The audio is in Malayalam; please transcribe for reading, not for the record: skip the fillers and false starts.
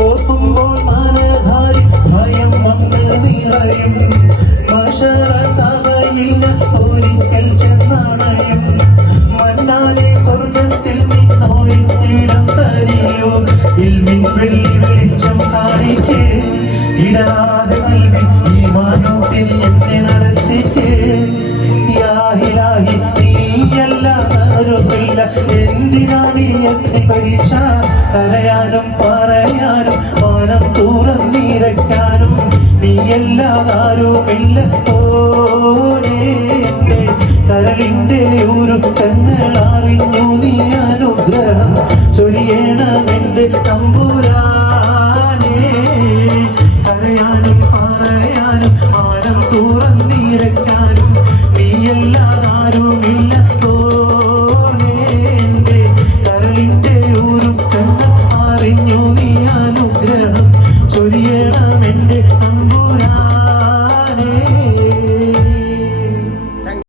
ഓർക്കുമ്പോൾ മനധാരി ഭയം വന്ന് നിറയും സഭയിൽ ഒരിക്കൽ ചെന്നണയും മണ്ണാലെ സ്വർഗത്തിൽ നിന്നോയിടം തരിയോ ഇൽമിൻ വെള്ളി വെളിച്ചം കാണിക്കേ ഇടാതെ നൽകി ഈ മാനൂട്ടിൽ എന്നെ നടത്തിക്കേ യാഹിലാഹി നീയല്ലാറുമില്ല എന്തിനാണ് എന്നെ പരീക്ഷ കരയാനും പറയാനും മാനം തുറന്നിരക്കാനും നീയല്ലാതാരുമില്ല ഓരേ എന്റെ കരളിന്റെ ഒരുക്കങ്ങൾ അറിഞ്ഞു നീ അനുഗ്രഹം ചൊരിയണമെന്റെ തമ്പുരാനേ കരയാനും പറയാനും മാനം തുറന്നിരക്കാനും നീയല്ലാതാരുമില്ല ഓരേ എന്റെ കരളിന്റെ ഒരുക്കങ്ങൾ അറിഞ്ഞു നീ അനുഗ്രഹം ചൊരിയ